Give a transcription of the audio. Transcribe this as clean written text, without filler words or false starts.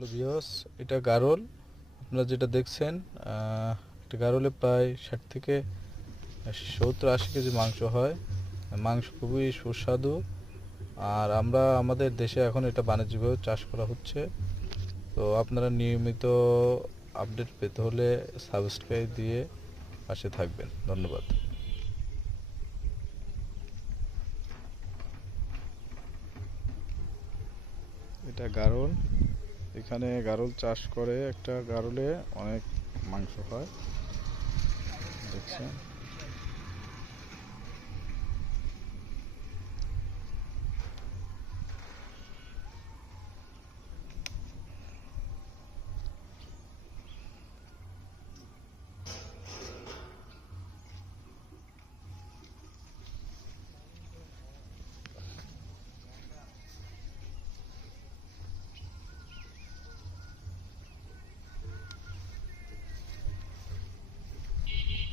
Hello viewers, এটা গারল। আপনারা যেটা দেখছেন, এটা গারলে প্রায় 60 থেকে 70-80 কেজি মাংস হয়। মাংস খুবই সুস্বাদু। আর আমরা আমাদের দেশে এখন এটা বাণিজ্যিকভাবে চাষ করা হচ্ছে। তো আপনারা নিয়মিত আপডেট পেতে হলে সাবস্ক্রাইব দিয়ে পাশে থাকবেন। ধন্যবাদ। এটা গারল। এখানে গারল চাষ করে, একটা গারলে অনেক মাংস হয়, দেখছেন।